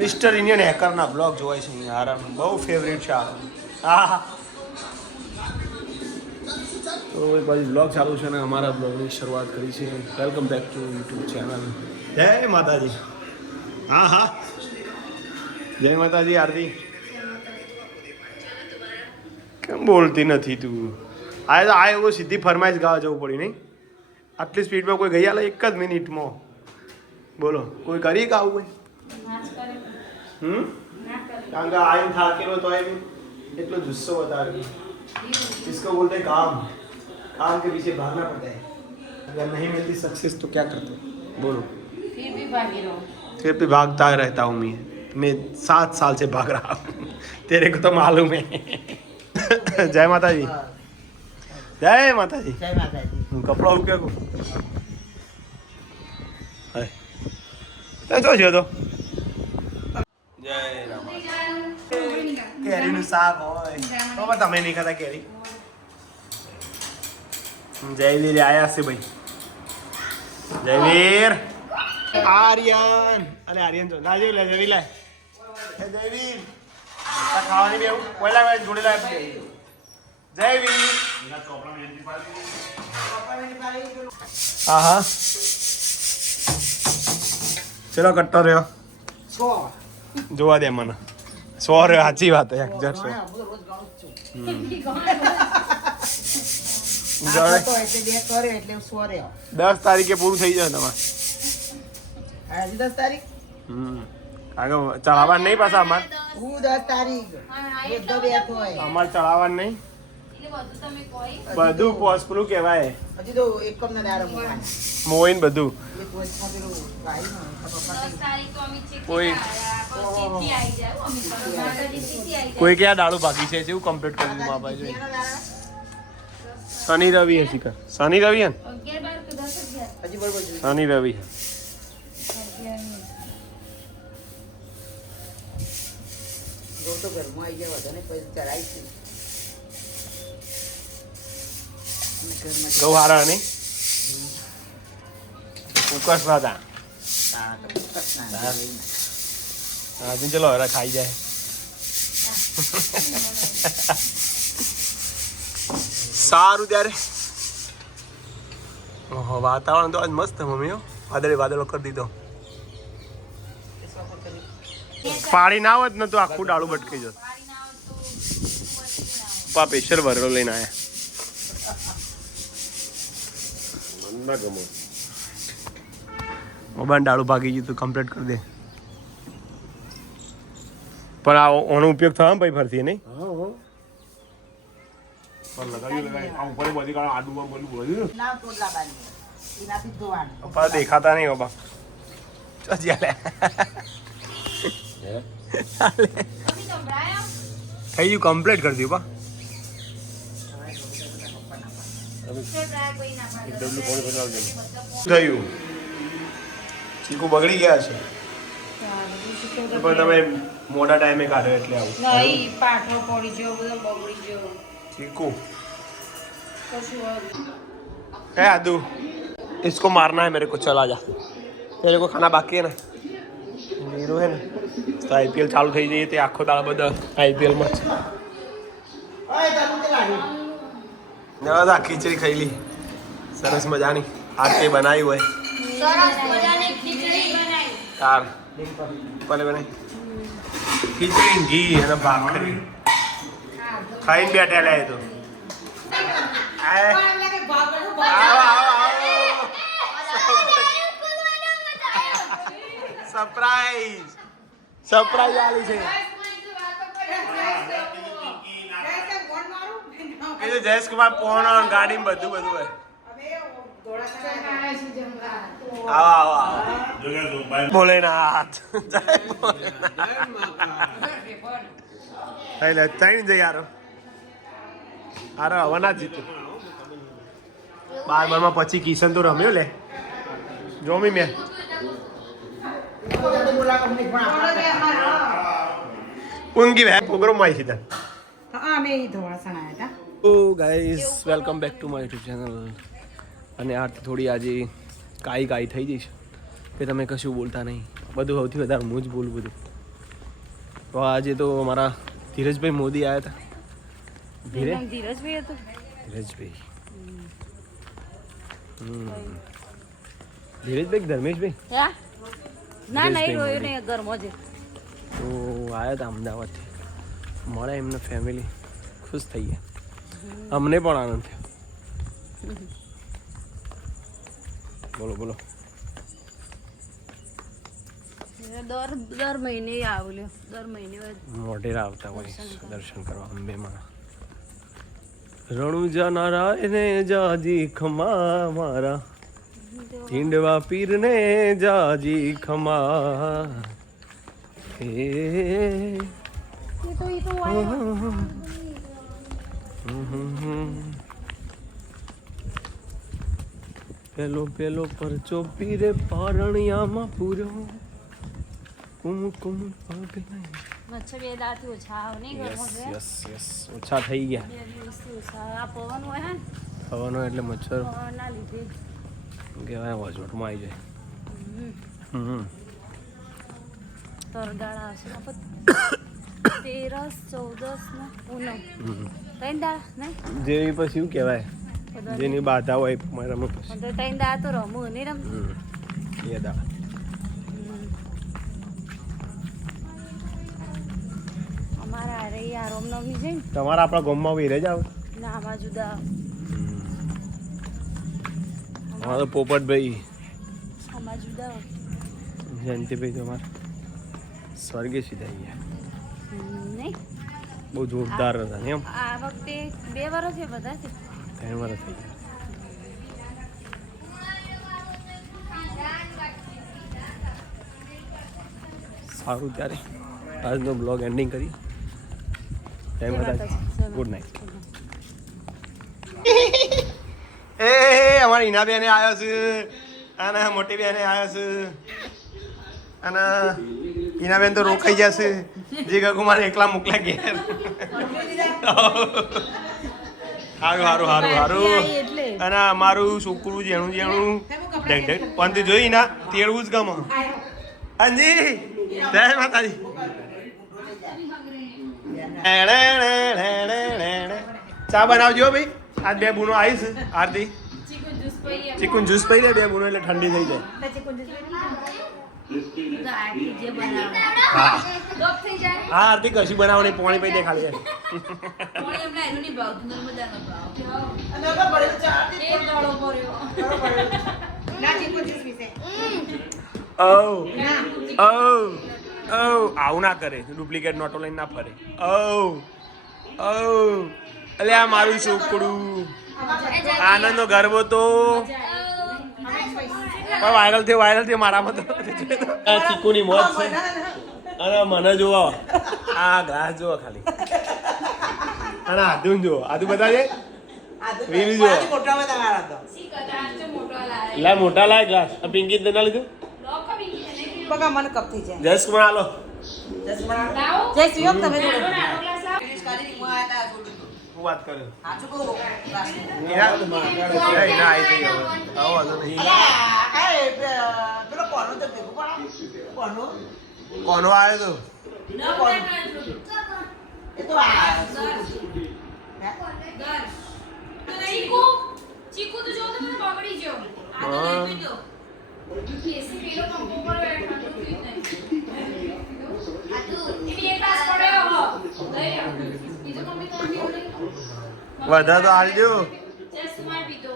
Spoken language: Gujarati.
મિસ્ટર ઇન્ડિયન હેકરના બ્લોગ જોવાય છે યાર, બહુ ફેવરેટ છે આ. હા તો એક બાજુ બ્લોગ ચાલુ છે ને અમારા બ્લોગની શરૂઆત કરી છે. Welcome back to YouTube channel. જય માતાજી. હા જય માતાજી. આરતી કેમ બોલતી નથી તું? આ એવું સીધી ફરમાઈશ ગાવા જવું પડી નહીં? આટલી સ્પીડમાં કોઈ ગઈ આલે એક જ મિનિટમાં? બોલો કોઈ કરી કે આવું કોઈ? કારણ કે આઈને થાકેલો તો એટલો જુસ્સો બતાવે. इसको बोलते हैं काम के पीछे भागना पड़ता है. अगर नहीं मिलती सक्सेस तो क्या करते? बोलो. फिर भी भागता रहता हूँ मैं 7 साल से भाग रहा हूँ. तेरे को तो मालूम है. जय माता जी. जय माता जी. जय माता जी. कपड़ा हो क्या को તો જો તો જય રામાજી. કેરીનું શાક હોય તો તમે નહીં ખાતા કેરી? જયવીર આયા છે ભાઈ. જયવીર આર્યન અને આર્યન જો લાજે લે જયવીર લે. એ જયવીર આ ખાવાની બે પહેલા મે જોડે લાવ. જયવીર એના ચોપડા મેંદી પાડી. હા ચલો કટ્ટો રહ્યો 100 જોવા દે મને. 100 રહ્યો, સાચી વાત. 10 તારીખે પૂરું થઈ જાય તમારે. 10 તારીખ આગળ ચડાવવાનું નહીં પાછા અમારે. 10 તારીખ અમારે ચડાવવાનું નહીં. બધું પોસ્પલું કહેવાય. હજી તો એકમ ના દાડો મોઈન બધું કોઈ ક્યાં દાડું બાકી છે એવું કમ્પ્લીટ કરી દીધું બાપા. શનિ રવિ હે શિખર. શનિ રવિ હે શનિ રવિ. ગૌ હારા નહીં ઉકસ ના તા. ચલો હવે ખાઈ જાય. સારું ત્યારે વાતાવરણ તો આજ મસ્ત મમ્મી. વાદળો કરી દીધો. પાણી ના હોત ને તો આખું ડાળું ભટકાઈ જત. પપ્પા પ્રેશર ભરેલો લઈને આયા. મોબાઈલ ડાળું ભાગી ગયું તું કમ્પ્લીટ કરી દે. પણ આ ઓનો ઉપયોગ થયો ને ભાઈ ફરતી નહીં. દેખાતા નહીં બાબા. થઈ ગયું કમ્પ્લીટ કરી દઉં બા. થયું ચીકુ બગડી ગયા છે પણ તમે મોટા ટાઈમે કાઢો એટલે આવું નહીં. પાઠો પડી ગયો, બધો બગડી ગયો. चीकू है आदू, इसको मारना है मेरे को. चला जा, मेरे को खाना बाकी है ना. हीरो है ना तो आईपीएल चालू થઈ જઈએ તે આખો દાડો બધા આઈપીએલ માં ના ખીચડી ખાઈ લી સરસ મજાની. આરતી બનાવી હોય સરસ મજાની ખીચડી બનાવી. યાર ભલે બને ખીચડી ઘી અને ભાખરી ખાઈને બેઠા લે તો. સરપ્રાઈઝ સરપ્રાઈઝ આલી છે. એ તો જયેશ કુમાર પોણો ગાડી બધું બધું હોય. આવો આવો ભોલેનાથ. એટલે ત્રણ જઈ યાર. અરે હવે ના જીતું. 12 પછી કિશન તો રમ્યો લે. જોમી મેં ઊંઘી ભાઈ પ્રોગ્રામ આવી સીધા. હા મેં ઈ થોડા સણાયા હતા. Oh guys welcome back to my YouTube channel. અને આરતી થોડી આજે કાઈ થઈ જઈશ કે તમે કશું બોલતા નહીં. બધું સૌથી વધારે હું જ બોલું બધું. તો આજે તો અમારા ધીરજભાઈ મોદી આવ્યા હતા. ધીરજભાઈ હતું. ધીરજભાઈ ધીરજભાઈ ધર્મેશભાઈ ના ના ધીરજભાઈ એ રોયો મોદી. ને ઘરમાં જ તો આવ્યા હતા અમદાવાદથી. મળે એમને ફેમિલી ખુશ થઈ ગયા. અમને પણ આનંદ થયો. બોલો બોલો. દર મહિને આવું લ્યો દર મહિને મોઢેરા આવતા હોય દર્શન કરવા અંબેમાં. રણુજા નારાયણે જાજી ખમા મારા ઢીંડવા પીરને જાજી ખમા હે પેલો પેલો પરચો પીરે પારણિયામાં પૂર્યો કુમ કુમ પગને. મચ્છર બે દાંતથી ઓછા આવે નહીં ઘરમાં છે યસ યસ ઓછા થઈ ગયા. 2 દિવસથી ઓછા આ પવન હોય હે ને થવાનો એટલે મચ્છર પવનના લીધે કહેવાય વજવટમાં આવી જાય. તરગાળા હશે 13, 14 ને પૂનમ 3 દાડા ને જેની પછી શું કહેવાય જેની બાધા હોય મારા પછી 3 દાડા તો રમું નહીં રમતી એ દા અમારા અરે યાર રામનવમી છે ને તમારા આપણા ગામમાં વેરે જ આવે. ના આમાં જુદા અમારા તો પોપટભાઈ આમાં જુદા જયંતિભાઈ તો અમારા સ્વર્ગે સીધા ગયા. નહીં બહુ જોરદાર હતા ને એમ. આ વખતે 2 વર્ષ છે બધા છે 3 વર્ષ થઈ ગયા. સારું ત્યારે આજનો બ્લોગ એન્ડિંગ કરી. જય માતાજી. Good night. એ અમારી હિના બેને આવ્યો છે અને મોટી બેને આવ્યો છે અને હિના બેન તો રોકાઈ જશે જે ગગુમાને એકલા મોકલા ઘેર. સારું સારું સારું સારું. અને અમારું છોકરું જેણું જેણું પણ તે જોઈ ના તેડવું જ ગમે. હાજી જય માતાજી. ચા બનાવજો ભાઈ. આજ 2 બુનો આવીશ. આરતી ચીકુન જ્યુસ પી લે 2 બુનો એટલે ઠંડી થઈ જાય. હા હા આરતી કશું બનાવવાની પાણી પી દે ખાલી. આવું ના કરે. ડુપ્લિકેટ નોટો લઈને ના ફરે. અલે આ મારું છોકરું આનંદનો ગરબો તો વાયરલ થયો મારામાં તો. આ ચીકુની મોજ છે અને મને જોવો આ ગ્લાસ જોવો ખાલી અને આધુન જોવો. આધુ બધા છે વીવી જોવો. લા મોટા લાય ગ્લાસ. આ પિંકી ના લીધું બગા મને કપ થઈ જાય જસ પણ હાલો. જય શ્રી તમે હું વાત કર્યો કોનો આવ્યો ચીકુ તો જો તો મને બગડી ગયો આ તો લઈ ગયો કેસી પેલો પંપો પર બેઠો તો પી નહીં આ તો એ એક ગ્લાસ પડ્યો હો લઈ લો બીજો મમ્મી તો પીઓ નહીં વધારે તો આલજો. જસ માર પીતો